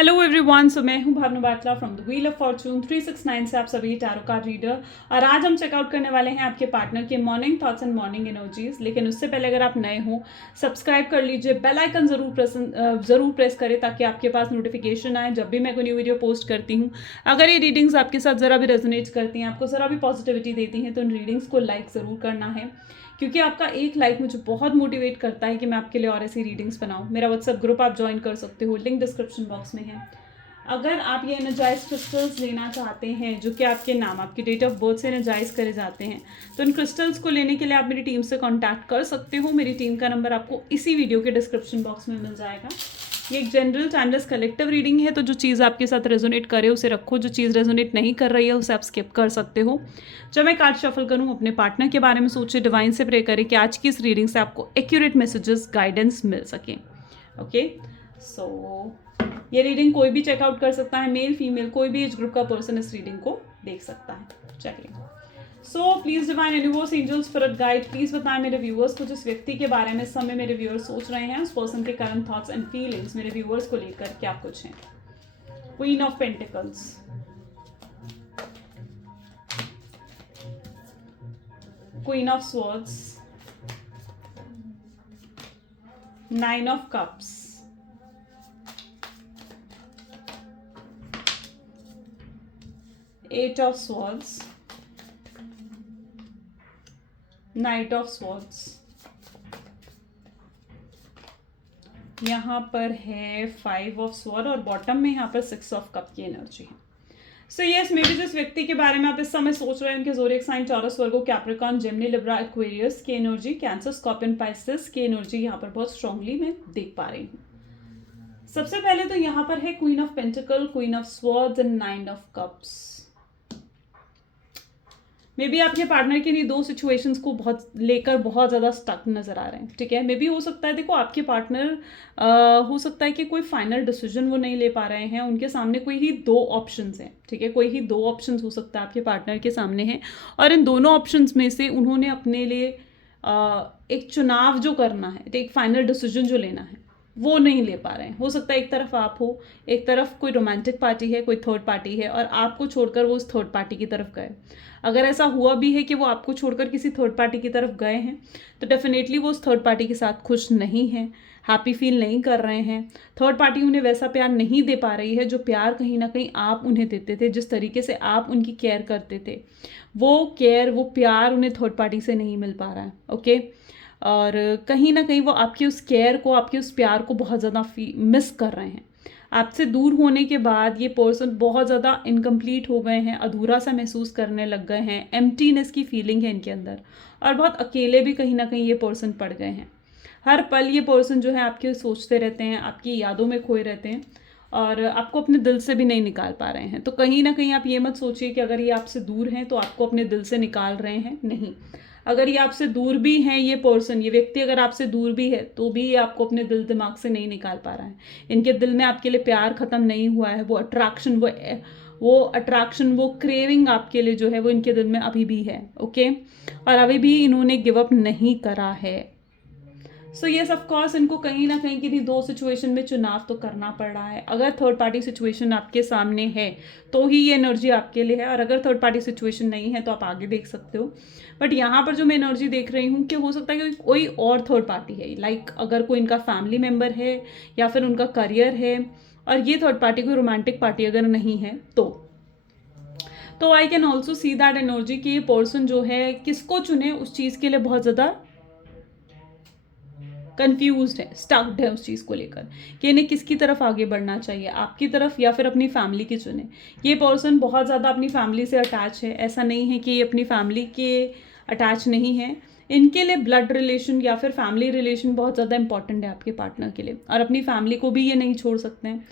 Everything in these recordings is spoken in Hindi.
हेलो एवरीवन, सो मैं हूं Bhavna Batla from the wheel of fortune 369 से आप सभी टैरो कार्ड रीडर। और आज हम चेकआउट करने वाले हैं आपके पार्टनर के morning thoughts and morning energies. लेकिन उससे पहले अगर आप नए हो, सब्सक्राइब कर लीजिए, बेल आइकन जरूर प्रेस करें ताकि आपके पास नोटिफिकेशन आए जब भी मैं कोई न्यू वीडियो पोस्ट करती हूँ। अगर ये रीडिंग्स आपके साथ ज़रा भी रेजोनेट करती हैं, आपको ज़रा भी पॉजिटिविटी देती हैं, तो इन रीडिंग्स को लाइक ज़रूर करना है, क्योंकि आपका एक लाइक मुझे बहुत मोटिवेट करता है कि मैं आपके लिए और ऐसी रीडिंग्स बनाऊं। मेरा व्हाट्सएप ग्रुप आप ज्वाइन कर सकते हो, लिंक डिस्क्रिप्शन बॉक्स में है। अगर आप ये एनर्जाइज क्रिस्टल्स लेना चाहते हैं जो कि आपके नाम, आपकी डेट ऑफ बर्थ से एनर्जाइज करे जाते हैं, तो इन क्रिस्टल्स को लेने के लिए आप मेरी टीम से कांटेक्ट कर सकते हो। मेरी टीम का नंबर आपको इसी वीडियो के डिस्क्रिप्शन बॉक्स में मिल जाएगा। ये एक जनरल टाइमलेस कलेक्टिव रीडिंग है, तो जो चीज़ आपके साथ रेजोनेट करे उसे रखो, जो चीज़ रेजोनेट नहीं कर रही है उसे आप स्किप कर सकते हो। जब मैं कार्ड शफल करूँ, अपने पार्टनर के बारे में सोचे, डिवाइन से प्रे करें कि आज की इस रीडिंग से आपको एक्यूरेट मैसेजेस, गाइडेंस मिल सके। ओके, सो ये रीडिंग कोई भी चेकआउट कर सकता है, मेल फीमेल कोई भी एज ग्रुप का पर्सन इस रीडिंग को देख सकता है। Checking. So please divine universe, angels, spirit guide, please बताएं मेरे व्यूअर्स को जिस व्यक्ति के बारे में इस समय मेरे व्यूअर्स सोच रहे हैं, उस पर्सन के करंट थॉट्स एंड फीलिंग्स मेरे व्यूअर्स को लेकर क्या कुछ हैं। Queen of pentacles, queen of swords, nine of cups, eight of swords, knight of swords, यहाँ पर है फाइव ऑफ स्वॉर्ड और बॉटम में यहाँ पर सिक्स ऑफ कप की एनर्जी है। सो यस, मे बी जिस व्यक्ति के बारे में आप इस समय सोच रहे हैं उनके ज़ोडिएक साइन टॉरस, वर्गो, कैप्रिकॉर्न, जेमिनी, लिब्रा, एक्वेरियस की एनर्जी, कैंसर, स्कॉर्पियन, पाइसेस की एनर्जी यहाँ पर बहुत स्ट्रांगली मैं देख पा रही हूँ। सबसे पहले तो यहाँ पर है queen of pentacle, queen of swords and nine of cups. May be आपके पार्टनर के लिए दो सिचुएशंस को बहुत ज़्यादा स्टक नज़र आ रहे हैं। ठीक है, मे बी हो सकता है, देखो आपके पार्टनर हो सकता है कि कोई फाइनल डिसीजन वो नहीं ले पा रहे हैं, उनके सामने कोई ही दो ऑप्शंस हैं। ठीक है, कोई ही दो ऑप्शंस हो सकता है आपके पार्टनर के सामने हैं, और इन दोनों ऑप्शंस में से उन्होंने अपने लिए एक चुनाव जो करना है, एक फाइनल डिसीजन जो लेना है, वो नहीं ले पा रहे हैं। हो सकता है एक तरफ आप हो, एक तरफ कोई रोमांटिक पार्टी है, कोई थर्ड पार्टी है, और आपको छोड़कर वो उस थर्ड पार्टी की तरफ गए। अगर ऐसा हुआ भी है कि वो आपको छोड़कर किसी थर्ड पार्टी की तरफ गए हैं, तो डेफिनेटली वो उस थर्ड पार्टी के साथ खुश नहीं हैं, हैप्पी फील नहीं कर रहे हैं। थर्ड पार्टी उन्हें वैसा प्यार नहीं दे पा रही है जो प्यार कहीं ना कहीं आप उन्हें देते थे, जिस तरीके से आप उनकी केयर करते थे, वो केयर, वो प्यार उन्हें थर्ड पार्टी से नहीं मिल पा रहा है। ओके, और कहीं ना कहीं वो आपकी उस केयर को, आपके उस प्यार को बहुत ज़्यादा मिस कर रहे हैं। आपसे दूर होने के बाद ये पर्सन बहुत ज़्यादा इनकम्प्लीट हो गए हैं, अधूरा सा महसूस करने लग गए हैं, एम्प्टीनेस की फीलिंग है इनके अंदर, और बहुत अकेले भी कहीं ना कहीं ये पर्सन पड़ गए हैं। हर पल ये पर्सन जो है आपके सोचते रहते हैं, आपकी यादों में खोए रहते हैं, और आपको अपने दिल से भी नहीं निकाल पा रहे हैं। तो कहीं ना कहीं आप ये मत सोचिए कि अगर ये आपसे दूर हैं तो आपको अपने दिल से निकाल रहे हैं, नहीं। अगर ये आपसे दूर भी हैं, ये पर्सन, ये व्यक्ति अगर आपसे दूर भी है, तो भी ये आपको अपने दिल दिमाग से नहीं निकाल पा रहा है। इनके दिल में आपके लिए प्यार खत्म नहीं हुआ है, वो अट्रैक्शन, वो क्रेविंग आपके लिए जो है वो इनके दिल में अभी भी है। ओके, और अभी भी इन्होंने गिव अप नहीं करा है। सो यस, ऑफ कोर्स इनको कहीं ना कहीं किसी दो सिचुएशन में चुनाव तो करना पड़ रहा है। अगर थर्ड पार्टी सिचुएशन आपके सामने है तो ही ये एनर्जी आपके लिए है, और अगर थर्ड पार्टी सिचुएशन नहीं है तो आप आगे देख सकते हो। बट यहाँ पर जो मैं एनर्जी देख रही हूँ कि हो सकता है कि कोई और थर्ड पार्टी है, लाइक अगर कोई इनका फैमिली मेम्बर है या फिर उनका करियर है, और ये थर्ड पार्टी कोई रोमांटिक पार्टी अगर नहीं है तो I can also see that energy कि ये पर्सन जो है किसको चुने उस चीज़ के लिए बहुत ज़्यादा कंफ्यूज्ड है, स्टक्ड है उस चीज़ को लेकर कि इन्हें किसकी तरफ आगे बढ़ना चाहिए, आपकी तरफ या फिर अपनी फैमिली की चुने। ये पर्सन बहुत ज़्यादा अपनी फैमिली से अटैच है, ऐसा नहीं है कि ये अपनी फैमिली के अटैच नहीं है। इनके लिए ब्लड रिलेशन या फिर फैमिली रिलेशन बहुत ज़्यादा इंपॉर्टेंट है आपके पार्टनर के लिए, और अपनी फैमिली को भी ये नहीं छोड़ सकते हैं।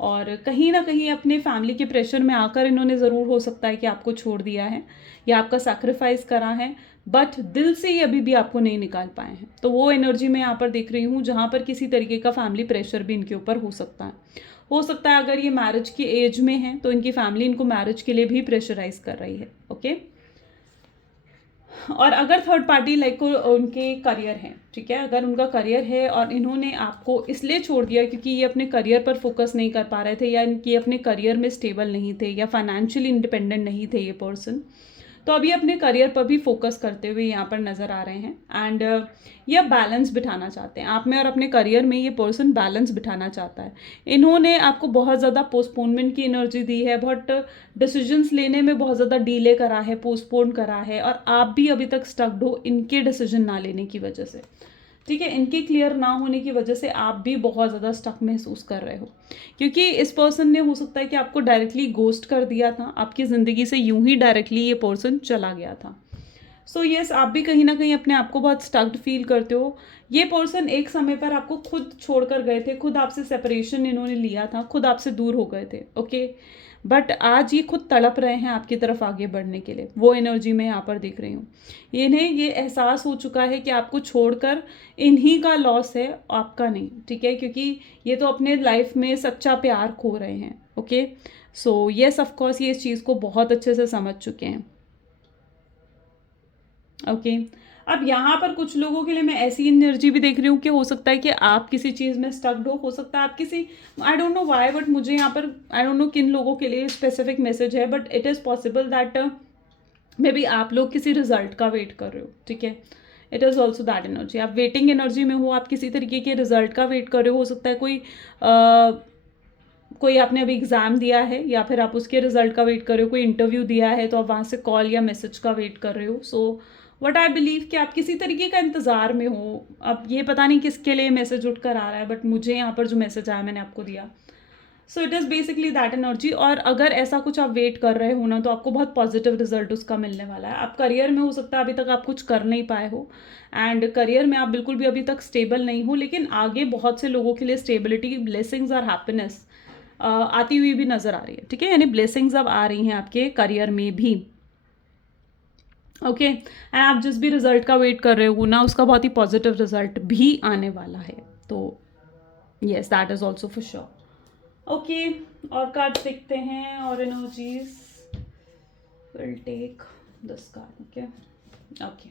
और कहीं ना कहीं अपने फैमिली के प्रेशर में आकर इन्होंने ज़रूर हो सकता है कि आपको छोड़ दिया है या आपका सैक्रिफाइस करा है, बट दिल से ही अभी भी आपको नहीं निकाल पाए हैं। तो वो एनर्जी मैं यहाँ पर देख रही हूँ जहाँ पर किसी तरीके का फैमिली प्रेशर भी इनके ऊपर हो सकता है। अगर ये मैरिज की एज में है तो इनकी फैमिली इनको मैरिज के लिए भी प्रेशराइज कर रही है। ओके, और अगर थर्ड पार्टी लाइक को उनके करियर है, ठीक है, अगर उनका करियर है और इन्होंने आपको इसलिए छोड़ दिया क्योंकि ये अपने करियर पर फोकस नहीं कर पा रहे थे, या इनकी अपने करियर में स्टेबल नहीं थे, या फाइनेंशियली इंडिपेंडेंट नहीं थे ये पर्सन, तो अभी अपने करियर पर भी फोकस करते हुए यहाँ पर नज़र आ रहे हैं। एंड ये बैलेंस बिठाना चाहते हैं आप में, और अपने करियर में ये पर्सन बैलेंस बिठाना चाहता है। इन्होंने आपको बहुत ज़्यादा पोस्टपोनमेंट की एनर्जी दी है, बहुत डिसीजंस लेने में बहुत ज़्यादा डीले करा है, पोस्टपोन करा है, और आप भी अभी तक स्टक्ड हो इनके डिसीजन ना लेने की वजह से, ठीक है, इनके क्लियर ना होने की वजह से आप भी बहुत ज़्यादा स्टक महसूस कर रहे हो, क्योंकि इस पर्सन ने हो सकता है कि आपको डायरेक्टली गोस्ट कर दिया था, आपकी ज़िंदगी से यूं ही डायरेक्टली ये पर्सन चला गया था। सो यस, आप भी कहीं ना कहीं अपने आप को बहुत स्टक्ड फील करते हो। ये पर्सन एक समय पर आपको खुद छोड़कर गए थे, खुद आपसे सेपरेशन इन्होंने लिया था, खुद आपसे दूर हो गए थे, ओके, बट आज ये खुद तड़प रहे हैं आपकी तरफ आगे बढ़ने के लिए। वो एनर्जी मैं यहाँ पर देख रही हूँ। इन्हें ये एहसास हो चुका है कि आपको छोड़कर इन्हीं का लॉस है, आपका नहीं, ठीक है, क्योंकि ये तो अपने लाइफ में सच्चा प्यार खो रहे हैं, ओके। सो येस, ऑफकोर्स ये इस चीज़ को बहुत अच्छे से समझ चुके हैं, ओके। अब यहाँ पर कुछ लोगों के लिए मैं ऐसी एनर्जी भी देख रही हूँ कि हो सकता है कि आप किसी चीज़ में स्टक्ड हो सकता है आप किसी, I don't know why, but मुझे यहाँ पर आई डोंट नो किन लोगों के लिए स्पेसिफिक मैसेज है, but it is possible that may be आप लोग किसी रिजल्ट का वेट कर रहे हो, ठीक है। It is also that energy, आप वेटिंग एनर्जी में हो, आप किसी तरीके के रिजल्ट का वेट कर रहे हो सकता है कोई आपने अभी एग्ज़ाम दिया है या फिर आप उसके रिजल्ट का वेट कर रहे हो, कोई इंटरव्यू दिया है तो आप वहाँ से कॉल या मैसेज का वेट कर रहे हो। सो व्हाट आई बिलीव कि आप किसी तरीके का इंतज़ार में हो। अब ये पता नहीं किसके लिए मैसेज उठ कर आ रहा है, बट मुझे यहाँ पर जो मैसेज आया मैंने आपको दिया। So it is basically that energy. और अगर ऐसा कुछ आप वेट कर रहे हो ना, तो आपको बहुत पॉजिटिव रिजल्ट उसका मिलने वाला है। आप करियर में हो सकता है अभी तक आप कुछ कर नहीं पाए हो, एंड करियर में आप बिल्कुल भी अभी तक स्टेबल नहीं हो, लेकिन आगे बहुत से लोगों के लिए स्टेबिलिटी, ब्लेसिंग्स और हैप्पीनेस आती हुई भी नज़र आ रही है, ठीक है, यानी ब्लेसिंग्स अब आ रही हैं आपके करियर में भी, ओके। एंड आप जिस भी रिजल्ट का वेट कर रहे हो ना, उसका बहुत ही पॉजिटिव रिजल्ट भी आने वाला है। तो yes, that is also for sure, okay. और कार्ड्स देखते हैं, और energies will take this card, okay okay.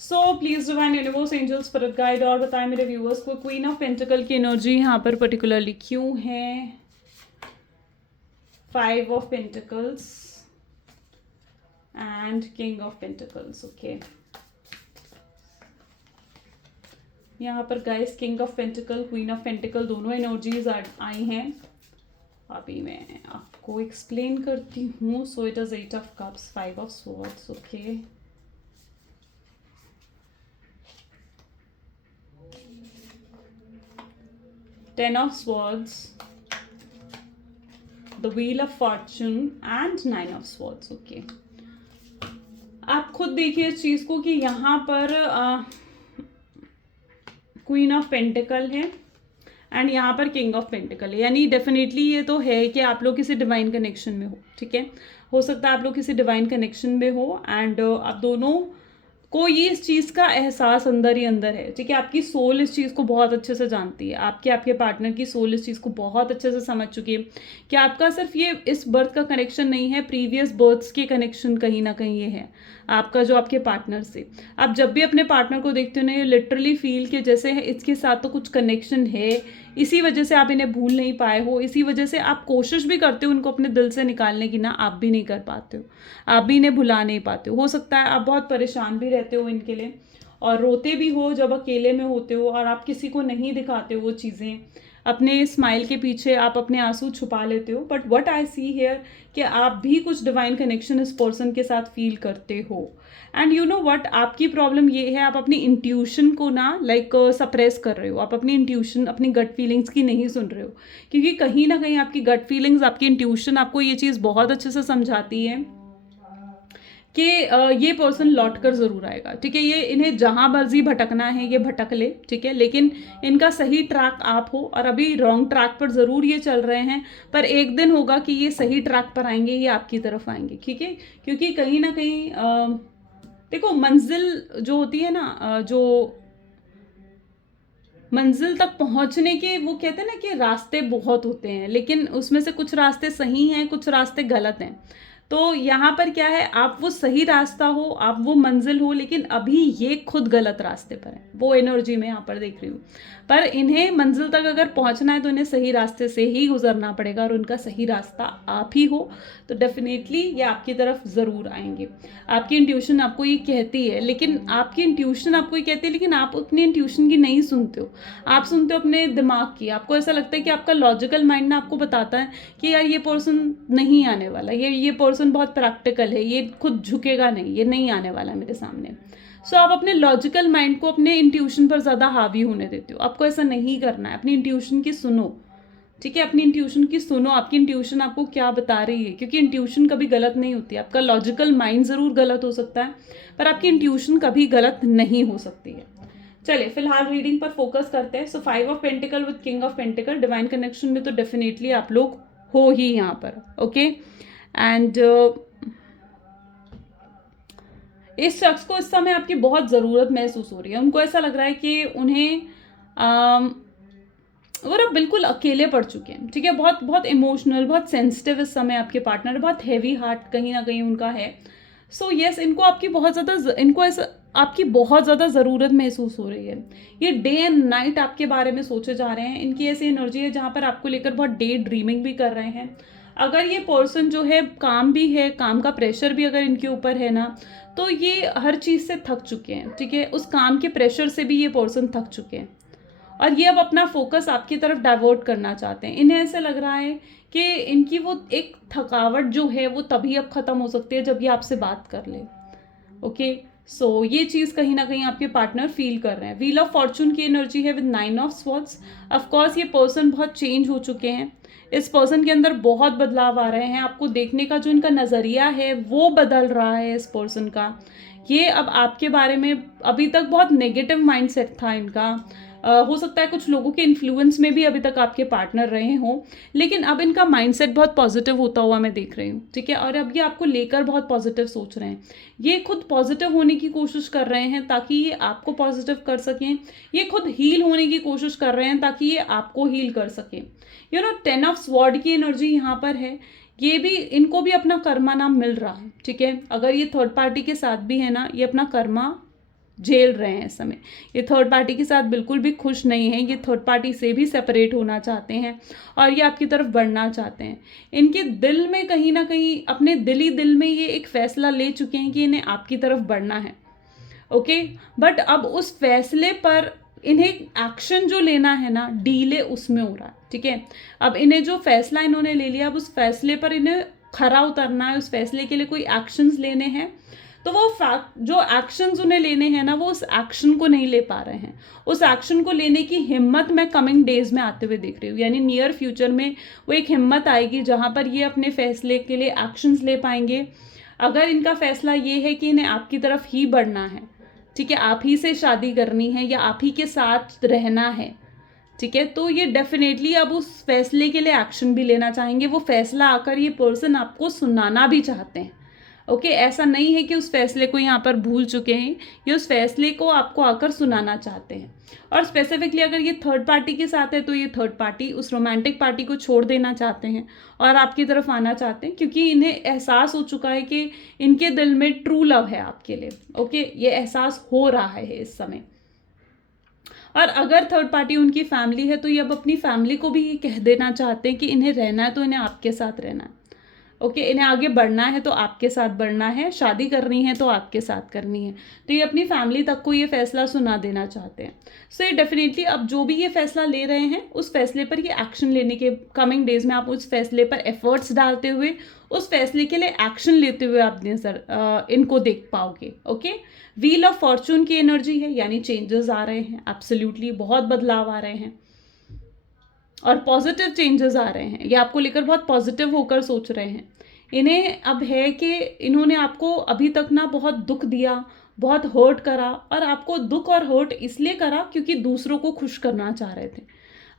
So please divine universe, angel, spirit guide, और बताएं मेरे व्यूअर्स को क्वीन ऑफ पेंटिकल की एनर्जी यहाँ पर पर्टिकुलरली क्यों है, 5 of pentacles and king of pentacles, okay. यहाँ पर guys king of pentacle, queen of pentacle दोनों एनर्जीज आई हैं। अभी मैं आपको एक्सप्लेन करती हूँ। So it is 8 of cups, 5 of swords, okay, Ten of Swords, the Wheel of Fortune and 9 of Swords, okay. आप खुद देखिए इस चीज़ को कि यहाँ पर क्वीन ऑफ पेंटिकल है एंड यहाँ पर किंग ऑफ पेंटिकल है, यानी डेफिनेटली ये तो है कि आप लोग किसी डिवाइन कनेक्शन में हो, ठीक है। हो सकता है आप लोग किसी डिवाइन कनेक्शन में हो, एंड आप दोनों को ये इस चीज़ का एहसास अंदर ही अंदर है, ठीक है। आपकी सोल इस चीज़ को बहुत अच्छे से जानती है, आपके पार्टनर की सोल इस चीज़ को बहुत अच्छे से समझ चुकी है कि आपका सिर्फ ये इस बर्थ का कनेक्शन नहीं है, प्रीवियस बर्थ्स के कनेक्शन कहीं ना कहीं ये है आपका, जो आपके पार्टनर से। आप जब भी अपने पार्टनर को देखते हो ना, ये लिटरली फील कि जैसे है इसके साथ तो कुछ कनेक्शन है, इसी वजह से आप इन्हें भूल नहीं पाए हो, इसी वजह से आप कोशिश भी करते हो उनको अपने दिल से निकालने की, ना आप भी नहीं कर पाते हो, आप भी इन्हें भुला नहीं पाते हो सकता है आप बहुत परेशान भी रहते हो इनके लिए, और रोते भी हो जब अकेले में होते हो, और आप किसी को नहीं दिखाते हो वो चीज़ें, अपने स्माइल के पीछे आप अपने आंसू छुपा लेते हो। But what I see here कि आप भी कुछ डिवाइन कनेक्शन इस पर्सन के साथ फील करते हो, एंड यू नो व्हाट, आपकी प्रॉब्लम ये है, आप अपनी इंट्यूशन को ना सप्रेस कर रहे हो, आप अपनी इंट्यूशन, अपनी गट फीलिंग्स की नहीं सुन रहे हो, क्योंकि कहीं ना कहीं आपकी गट फीलिंग्स, आपकी इंट्यूशन आपको ये चीज़ बहुत अच्छे से समझाती है कि ये पर्सन लौट कर ज़रूर आएगा, ठीक है। ये इन्हें जहाँ मर्जी भटकना है ये भटक ले, ठीक है, लेकिन इनका सही ट्रैक आप हो, और अभी रॉन्ग ट्रैक पर ज़रूर ये चल रहे हैं, पर एक दिन होगा कि ये सही ट्रैक पर आएंगे, ये आपकी तरफ आएंगे, ठीक है। क्योंकि कहीं ना कहीं देखो, मंजिल जो होती है ना, जो मंजिल तक पहुंचने के वो कहते हैं ना कि रास्ते बहुत होते हैं, लेकिन उसमें से कुछ रास्ते सही हैं, कुछ रास्ते गलत हैं। तो यहाँ पर क्या है, आप वो सही रास्ता हो, आप वो मंजिल हो, लेकिन अभी ये खुद गलत रास्ते पर है, वो एनर्जी में यहाँ पर देख रही हूँ। पर इन्हें मंजिल तक अगर पहुँचना है तो इन्हें सही रास्ते से ही गुजरना पड़ेगा, और उनका सही रास्ता आप ही हो तो डेफिनेटली ये आपकी तरफ ज़रूर आएंगे। आपकी इंट्यूशन आपको ये कहती है, लेकिन आपकी इंट्यूशन आपको ये कहती है, लेकिन आप अपनी इंट्यूशन की नहीं सुनते हो, आप सुनते हो अपने दिमाग की। आपको ऐसा लगता है कि आपका लॉजिकल माइंड ना आपको बताता है कि यार ये पर्सन नहीं आने वाला, ये पर्सन बहुत प्रैक्टिकल है, ये खुद झुकेगा नहीं, ये नहीं आने वाला मेरे सामने। सो आप अपने लॉजिकल माइंड को अपने इंट्यूशन पर ज़्यादा हावी होने देते हो। आपको ऐसा नहीं करना है, अपनी इंट्यूशन की सुनो, ठीक है, अपनी इंट्यूशन की सुनो, आपकी इंट्यूशन आपको क्या बता रही है, क्योंकि इंट्यूशन कभी गलत नहीं होती। आपका लॉजिकल माइंड ज़रूर गलत हो सकता है, पर आपकी इंट्यूशन कभी गलत नहीं हो सकती है। चलिए फिलहाल रीडिंग पर फोकस करते हैं। सो 5 of pentacle with king of pentacle, divine connection में तो डेफिनेटली आप लोग हो ही यहाँ पर, ओके। एंड इस शख्स को इस समय आपकी बहुत ज़रूरत महसूस हो रही है। उनको ऐसा लग रहा है कि उन्हें वो ना बिल्कुल अकेले पड़ चुके हैं, ठीक है, बहुत बहुत इमोशनल, बहुत सेंसिटिव इस समय आपके पार्टनर, बहुत हैवी हार्ट कहीं ना कहीं उनका है। सो यस, इनको आपकी बहुत ज़्यादा, इनको ऐसा आपकी बहुत ज़्यादा ज़रूरत महसूस हो रही है। ये डे एंड नाइट आपके बारे में सोचे जा रहे हैं। इनकी ऐसी एनर्जी है जहाँ पर आपको लेकर बहुत डे ड्रीमिंग भी कर रहे हैं। अगर ये पर्सन जो है, काम भी है, काम का प्रेशर भी अगर इनके ऊपर है ना, तो ये हर चीज़ से थक चुके हैं, ठीक है, उस काम के प्रेशर से भी ये पर्सन थक चुके हैं, और ये अब अपना फोकस आपकी तरफ डाइवर्ट करना चाहते हैं। इन्हें ऐसे लग रहा है कि इनकी वो एक थकावट जो है वो तभी अब ख़त्म हो सकती है जब ये आपसे बात कर ले, ओके। सो ये चीज़ कहीं ना कहीं आपके पार्टनर फील कर रहे हैं। व्हील ऑफ फॉर्चून की एनर्जी है विद 9 ऑफ स्वॉर्ड्स। ऑफकोर्स ये पर्सन बहुत चेंज हो चुके हैं, इस पर्सन के अंदर बहुत बदलाव आ रहे हैं। आपको देखने का जो इनका नज़रिया है वो बदल रहा है इस पर्सन का। ये अब आपके बारे में, अभी तक बहुत नेगेटिव माइंडसेट था इनका। हो सकता है कुछ लोगों के इन्फ्लुएंस में भी अभी तक आपके पार्टनर रहे हों, लेकिन अब इनका माइंडसेट बहुत पॉजिटिव होता हुआ मैं देख रही हूँ, ठीक है। और अब ये आपको लेकर बहुत पॉजिटिव सोच रहे हैं। ये खुद पॉजिटिव होने की कोशिश कर रहे हैं ताकि ये आपको पॉजिटिव कर सकें। ये खुद हील होने की कोशिश कर रहे हैं ताकि ये आपको हील कर सकें। 10 ऑफ स्वॉर्ड की एनर्जी यहाँ पर है। ये भी, इनको भी अपना कर्मा नाम मिल रहा है, ठीक है। अगर ये थर्ड पार्टी के साथ भी है ना, ये अपना कर्मा झेल रहे हैं इस समय। ये थर्ड पार्टी के साथ बिल्कुल भी खुश नहीं है, ये थर्ड पार्टी से भी सेपरेट होना चाहते हैं और ये आपकी तरफ बढ़ना चाहते हैं। इनके दिल में कहीं ना कहीं, अपने दिल में ये एक फैसला ले चुके हैं कि इन्हें आपकी तरफ बढ़ना है, ओके। बट अब उस फैसले पर इन्हें एक्शन जो लेना है ना, डीले उसमें हो रहा है, ठीक है। अब इन्हें जो फैसला इन्होंने ले लिया, अब उस फैसले पर इन्हें खरा उतरना है, उस फैसले के लिए कोई एक्शंस लेने हैं। तो वो जो एक्शंस उन्हें लेने हैं ना, वो उस एक्शन को नहीं ले पा रहे हैं। उस एक्शन को लेने की हिम्मत मैं कमिंग डेज में आते हुए देख रही हूँ, यानी नियर फ्यूचर में वो एक हिम्मत आएगी जहाँ पर ये अपने फैसले के लिए एक्शंस ले पाएंगे। अगर इनका फैसला ये है कि इन्हें आपकी तरफ ही बढ़ना है, ठीक है, आप ही से शादी करनी है या आप ही के साथ रहना है, ठीक है, तो ये डेफिनेटली अब उस फैसले के लिए एक्शन भी लेना चाहेंगे। वो फैसला आकर ये पर्सन आपको सुनाना भी चाहते हैं, ओके। ऐसा नहीं है कि उस फैसले को यहाँ पर भूल चुके हैं, ये उस फैसले को आपको आकर सुनाना चाहते हैं। और स्पेसिफिकली अगर ये थर्ड पार्टी के साथ है तो ये थर्ड पार्टी उस रोमांटिक पार्टी को छोड़ देना चाहते हैं और आपकी तरफ आना चाहते हैं, क्योंकि इन्हें एहसास हो चुका है कि इनके दिल में ट्रू लव है आपके लिए, ओके। ये एहसास हो रहा है इस समय। और अगर थर्ड पार्टी उनकी फैमिली है तो ये अब अपनी फैमिली को भी कह देना चाहते हैं कि इन्हें रहना है तो इन्हें आपके साथ रहना है, ओके। इन्हें आगे बढ़ना है तो आपके साथ बढ़ना है, शादी करनी है तो आपके साथ करनी है। तो ये अपनी फैमिली तक को ये फैसला सुना देना चाहते हैं। सो ये डेफिनेटली अब जो भी ये फैसला ले रहे हैं, उस फैसले पर ये एक्शन लेने के कमिंग डेज में आप उस फैसले पर एफर्ट्स डालते हुए, उस फैसले के लिए एक्शन लेते हुए आप इनको देख पाओगे, ओके। व्हील ऑफ फॉर्चून की एनर्जी है, यानी चेंजेस आ रहे हैं, एब्सोल्युटली बहुत बदलाव आ रहे हैं और पॉजिटिव चेंजेस आ रहे हैं। ये आपको लेकर बहुत पॉजिटिव होकर सोच रहे हैं। इन्हें अब है कि इन्होंने आपको अभी तक ना बहुत दुख दिया, बहुत हर्ट करा, और आपको दुख और हर्ट इसलिए करा क्योंकि दूसरों को खुश करना चाह रहे थे।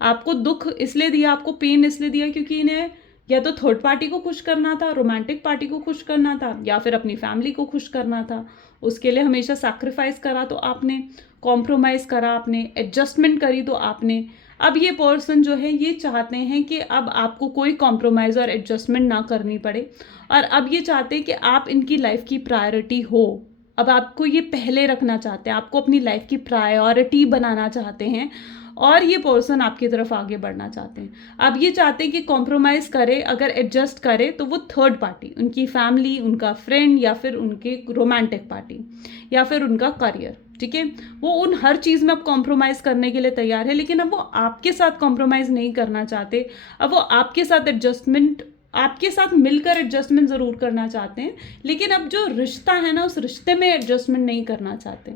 आपको दुख इसलिए दिया, आपको पेन इसलिए दिया क्योंकि इन्हें या तो थर्ड पार्टी को खुश करना था, रोमांटिक पार्टी को खुश करना था, या फिर अपनी फैमिली को खुश करना था। उसके लिए हमेशा सैक्रिफाइस करा तो आपने, कॉम्प्रोमाइज़ करा आपने, एडजस्टमेंट करी तो आपने। अब ये पर्सन जो है ये चाहते हैं कि अब आपको कोई कॉम्प्रोमाइज़ और एडजस्टमेंट ना करनी पड़े, और अब ये चाहते हैं कि आप इनकी लाइफ की प्रायोरिटी हो। अब आपको ये पहले रखना चाहते हैं, आपको अपनी लाइफ की प्रायोरिटी बनाना चाहते हैं, और ये पर्सन आपकी तरफ आगे बढ़ना चाहते हैं। अब ये चाहते हैं कि कॉम्प्रोमाइज़ करे, अगर एडजस्ट करे तो वो थर्ड पार्टी, उनकी फैमिली, उनका फ्रेंड, या फिर उनकी रोमांटिक पार्टी, या फिर उनका करियर, ठीक है। वो उन हर चीज़ में अब कॉम्प्रोमाइज़ करने के लिए तैयार है, लेकिन अब वो आपके साथ कॉम्प्रोमाइज़ नहीं करना चाहते। अब वो आपके साथ एडजस्टमेंट, आपके साथ मिलकर एडजस्टमेंट ज़रूर करना चाहते हैं, लेकिन अब जो रिश्ता है ना, उस रिश्ते में एडजस्टमेंट नहीं करना चाहते।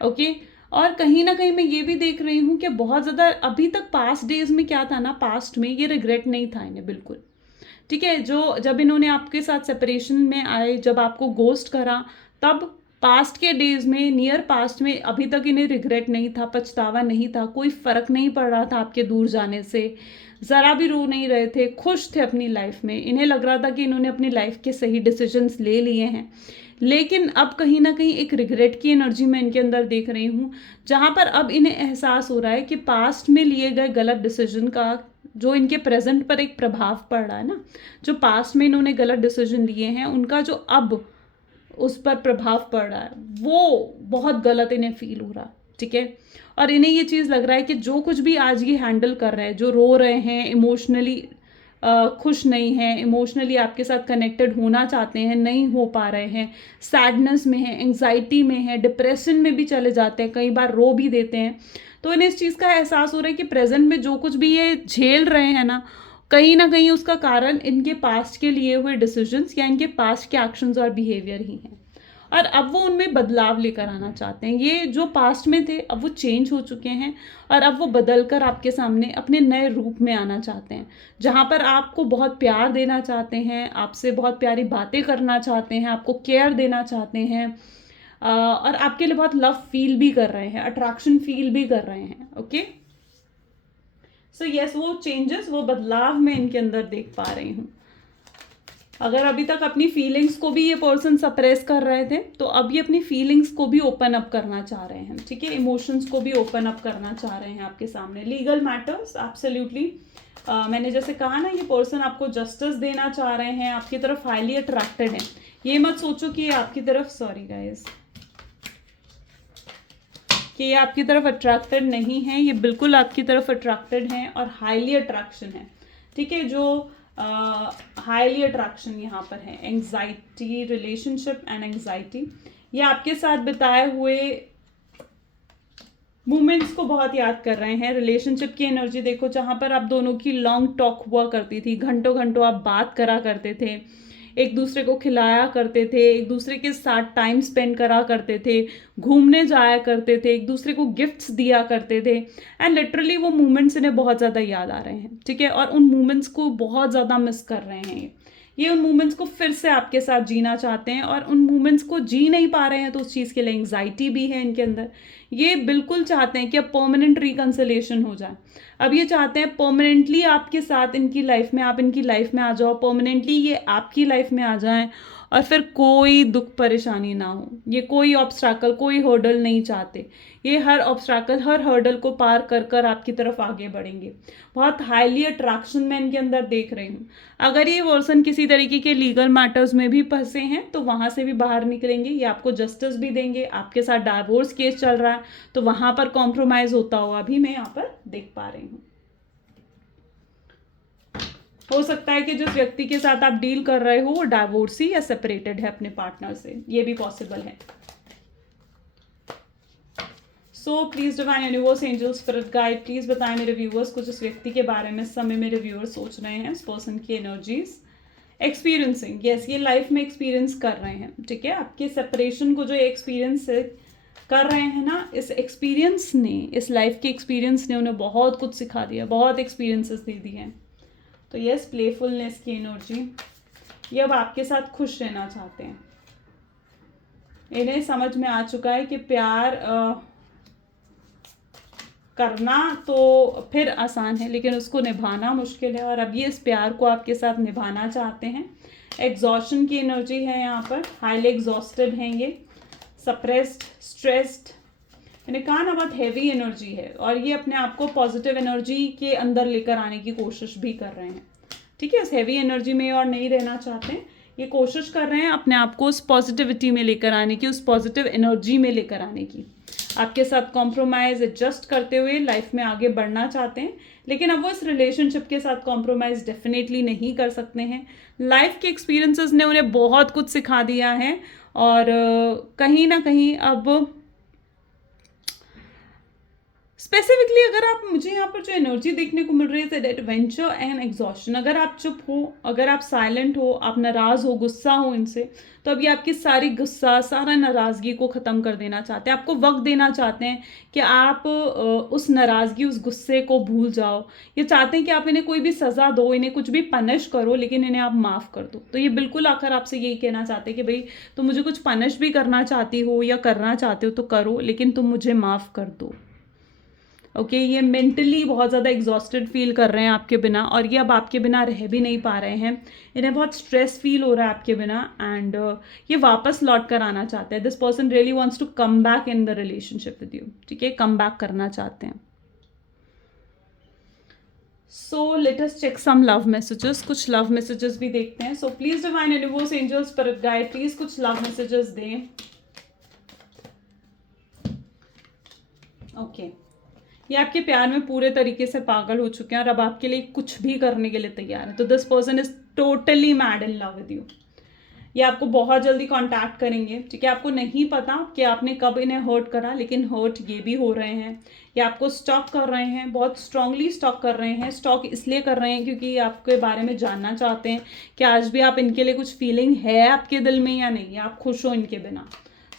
ओके। और कहीं ना कहीं मैं ये भी देख रही हूँ कि बहुत ज़्यादा अभी तक पास्ट डेज में क्या था ना, पास्ट में ये रिग्रेट नहीं था इन्हें बिल्कुल, ठीक है। जो जब इन्होंने आपके साथ सेपरेशन में आए, जब आपको गोस्ट करा, तब पास्ट के डेज में, नियर पास्ट में अभी तक इन्हें रिग्रेट नहीं था, पछतावा नहीं था, कोई फ़र्क नहीं पड़ रहा था आपके दूर जाने से, ज़रा भी रो नहीं रहे थे, खुश थे अपनी लाइफ में। इन्हें लग रहा था कि इन्होंने अपनी लाइफ के सही डिसीजंस ले लिए हैं, लेकिन अब कहीं ना कहीं एक रिग्रेट की एनर्जी मैं इनके अंदर देख रही हूँ, जहाँ पर अब इन्हें एहसास हो रहा है कि पास्ट में लिए गए गलत डिसीजन का जो इनके प्रेजेंट पर एक प्रभाव पड़ रहा है ना, जो पास्ट में इन्होंने गलत डिसीजन लिए हैं उनका जो अब उस पर प्रभाव पड़ रहा है, वो बहुत गलत इन्हें फील हो रहा है, ठीक है। और इन्हें ये चीज़ लग रहा है कि जो कुछ भी आज ये हैंडल कर रहे हैं, जो रो रहे हैं, इमोशनली खुश नहीं हैं, इमोशनली आपके साथ कनेक्टेड होना चाहते हैं, नहीं हो पा रहे हैं, सैडनेस में है, एंग्जाइटी में है, डिप्रेशन में भी चले जाते हैं, कई बार रो भी देते हैं, तो इन्हें इस चीज़ का एहसास हो रहा है कि प्रेजेंट में जो कुछ भी ये झेल रहे हैं ना कहीं उसका कारण इनके पास्ट के लिए हुए डिसीजंस या इनके पास्ट के एक्शंस और बिहेवियर ही हैं, और अब वो उनमें बदलाव लेकर आना चाहते हैं। ये जो पास्ट में थे अब वो चेंज हो चुके हैं, और अब वो बदल कर आपके सामने अपने नए रूप में आना चाहते हैं, जहाँ पर आपको बहुत प्यार देना चाहते हैं, आपसे बहुत प्यारी बातें करना चाहते हैं, आपको केयर देना चाहते हैं, और आपके लिए बहुत लव फील भी कर रहे हैं, अट्रैक्शन फील भी कर रहे हैं। ओके, सो यस, वो चेंजेस, वो बदलाव मैं इनके अंदर देख पा रही हूँ। अगर अभी तक अपनी फीलिंग्स को भी ये पर्सन सप्रेस कर रहे थे, तो अब ये अपनी फीलिंग्स को भी ओपन अप करना चाह रहे हैं, ठीक है। इमोशंस को भी ओपन अप करना चाह रहे हैं आपके सामने। लीगल मैटर्स, एब्सोल्युटली, मैंने जैसे कहा ना, ये पर्सन आपको जस्टिस देना चाह रहे हैं, आपकी तरफ हाईली अट्रैक्टेड है। ये मत सोचो कि ये आपकी तरफ, सॉरी गाइज, कि ये आपकी तरफ अट्रैक्टेड नहीं है, ये बिल्कुल आपकी तरफ अट्रैक्टेड हैं और हाईली अट्रैक्शन है, ठीक है। जो हाईली अट्रैक्शन यहाँ पर है, एंग्जाइटी, रिलेशनशिप एंड एंग्जाइटी, ये आपके साथ बिताए हुए मोमेंट्स को बहुत याद कर रहे हैं। रिलेशनशिप की एनर्जी देखो, जहाँ पर आप दोनों की लॉन्ग टॉक हुआ करती थी, घंटों घंटों आप बात करा करते थे, एक दूसरे को खिलाया करते थे, एक दूसरे के साथ टाइम स्पेंड करा करते थे, घूमने जाया करते थे, एक दूसरे को गिफ्ट्स दिया करते थे, एंड लिटरली वो मोमेंट्स इन्हें बहुत ज़्यादा याद आ रहे हैं, ठीक है। और उन मोमेंट्स को बहुत ज़्यादा मिस कर रहे हैं ये उन मोमेंट्स को फिर से आपके साथ जीना चाहते हैं, और उन मोमेंट्स को जी नहीं पा रहे हैं तो उस चीज़ के लिए एंग्जाइटी भी है इनके अंदर। ये बिल्कुल चाहते हैं कि अब परमानेंट रिकन्सिलेशन हो जाए। अब ये चाहते हैं परमानेंटली आपके साथ इनकी लाइफ में, आप इनकी लाइफ में आ जाओ, परमानेंटली ये आपकी लाइफ में आ जाएं, और फिर कोई दुख परेशानी ना हो। ये कोई ऑब्स्ट्रैकल, कोई हर्डल नहीं चाहते। ये हर ऑब्स्ट्रैकल, हर हर्डल को पार कर कर आपकी तरफ आगे बढ़ेंगे। बहुत हाईली अट्रैक्शन मैं इनके अंदर देख रही हूँ। अगर ये पर्सन किसी तरीके के लीगल मैटर्स में भी फंसे हैं तो वहाँ से भी बाहर निकलेंगे, ये आपको जस्टिस भी देंगे। आपके साथ डाइवोर्स केस चल रहा है तो वहाँ पर कॉम्प्रोमाइज़ होता हुआ भी मैं यहाँ पर देख पा रही हूँ। हो सकता है कि जिस व्यक्ति के साथ आप डील कर रहे हो वो डाइवोर्सी या सेपरेटेड है अपने पार्टनर से, ये भी पॉसिबल है। So please divine universe, angels, spirit guide, please बताएं मेरे व्यूअर्स को जिस व्यक्ति के बारे में इस समय मेरे व्यूअर्स सोच रहे हैं, उस पर्सन की एनर्जीज एक्सपीरियंसिंग। यस, ये लाइफ में एक्सपीरियंस कर रहे हैं, ठीक है। आपके सेपरेशन को जो एक्सपीरियंस कर रहे हैं ना, इस एक्सपीरियंस ने, इस लाइफ के एक्सपीरियंस ने उन्हें बहुत कुछ सिखा दिया, बहुत एक्सपीरियंसेस दे दिए हैं। तो यस, प्लेफुलनेस की एनर्जी, ये अब आपके साथ खुश रहना चाहते हैं। इन्हें समझ में आ चुका है कि प्यार करना तो फिर आसान है लेकिन उसको निभाना मुश्किल है, और अब ये इस प्यार को आपके साथ निभाना चाहते हैं। एग्जॉस्शन की एनर्जी है यहाँ पर, हाईली एग्जॉस्टेड हैं ये, सप्रेस्ड, स्ट्रेस्ड, मैंने कहा ना बहुत हैवी एनर्जी है, और ये अपने आप को पॉजिटिव एनर्जी के अंदर लेकर आने की कोशिश भी कर रहे हैं, ठीक है। उस हैवी एनर्जी में और नहीं रहना चाहते हैं, ये कोशिश कर रहे हैं अपने आप को उस पॉजिटिविटी में लेकर आने की, उस पॉजिटिव एनर्जी में लेकर आने की। आपके साथ कॉम्प्रोमाइज़ एडजस्ट करते हुए लाइफ में आगे बढ़ना चाहते हैं, लेकिन अब वो इस रिलेशनशिप के साथ कॉम्प्रोमाइज़ डेफिनेटली नहीं कर सकते हैं। लाइफ के एक्सपीरियंसेस ने उन्हें बहुत कुछ सिखा दिया है, और कहीं ना कहीं अब स्पेसिफिकली अगर आप, मुझे यहाँ पर जो एनर्जी देखने को मिल रही है एडवेंचर एंड एग्जॉस्शन, अगर आप चुप हो, अगर आप साइलेंट हो, आप नाराज़ हो, गुस्सा हो इनसे, तो अभी आपकी सारी गुस्सा, सारा नाराज़गी को ख़त्म कर देना चाहते हैं, आपको वक्त देना चाहते हैं कि आप उस नाराज़गी, उस गुस्से को भूल जाओ। ये चाहते हैं कि आप इन्हें कोई भी सज़ा दो, इन्हें कुछ भी पनिश करो, लेकिन इन्हें आप माफ़ कर दो। तो ये बिल्कुल आकर आपसे यही कहना चाहते हैं कि भाई तुम मुझे कुछ पनिश भी करना चाहती हो या करना चाहते हो तो करो, लेकिन तुम मुझे माफ़ कर दो। ओके ये मेंटली बहुत ज़्यादा एग्जॉस्टेड फील कर रहे हैं आपके बिना, और ये अब आपके बिना रह भी नहीं पा रहे हैं। इन्हें बहुत स्ट्रेस फील हो रहा है आपके बिना, एंड ये वापस लौट कर आना चाहते हैं। This person really wants to come back in the relationship with you, ठीक है, कम बैक करना चाहते हैं। So let us check some love messages, कुछ लव मैसेजेस भी देखते हैं। So please divine universe, angels, spirit guide, please कुछ लव मैसेजेस दें। ओके ये आपके प्यार में पूरे तरीके से पागल हो चुके हैं और अब आपके लिए कुछ भी करने के लिए तैयार है। तो this person is totally mad in love with you. ये आपको बहुत जल्दी कांटेक्ट करेंगे, ठीक है। आपको नहीं पता कि आपने कब इन्हें हर्ट करा, लेकिन हर्ट ये भी हो रहे हैं। ये आपको स्टॉक कर रहे हैं, बहुत स्ट्रांगली स्टॉक कर रहे हैं। स्टॉक इसलिए कर रहे हैं क्योंकि आपके बारे में जानना चाहते हैं कि आज भी आप इनके लिए कुछ फीलिंग है आपके दिल में या नहीं, आप खुश हो इनके बिना।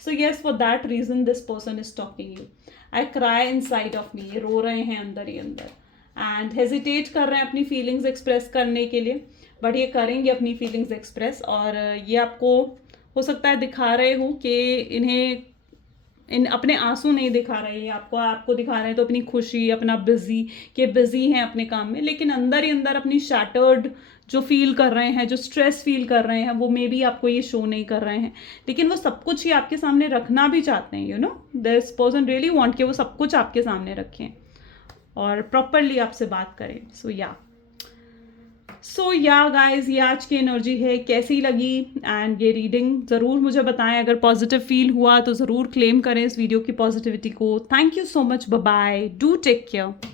So yes, for that reason this person is talking you. I cry inside of me, ये रो रहे हैं अंदर ही अंदर, एंड हेजिटेट कर रहे हैं अपनी फीलिंग्स एक्सप्रेस करने के लिए, बट ये करेंगे अपनी फीलिंग्स एक्सप्रेस। और ये आपको हो सकता है दिखा रहे हो कि इन अपने आंसू नहीं दिखा रहे हैं आपको दिखा रहे हैं तो अपनी खुशी, अपना बिजी हैं अपने काम में, लेकिन अंदर ही अंदर अपनी शैटर्ड जो फील कर रहे हैं, जो स्ट्रेस फील कर रहे हैं, वो मे बी आपको ये शो नहीं कर रहे हैं, लेकिन वो सब कुछ ही आपके सामने रखना भी चाहते हैं। You know this person really want कि वो सब कुछ आपके सामने रखें और प्रॉपरली आपसे बात करें। सो या गाइज, ये आज की एनर्जी है। कैसी लगी एंड ये रीडिंग ज़रूर मुझे बताएं। अगर पॉजिटिव फील हुआ तो ज़रूर क्लेम करें इस वीडियो की पॉजिटिविटी को। Thank you so much, bye bye, do take care.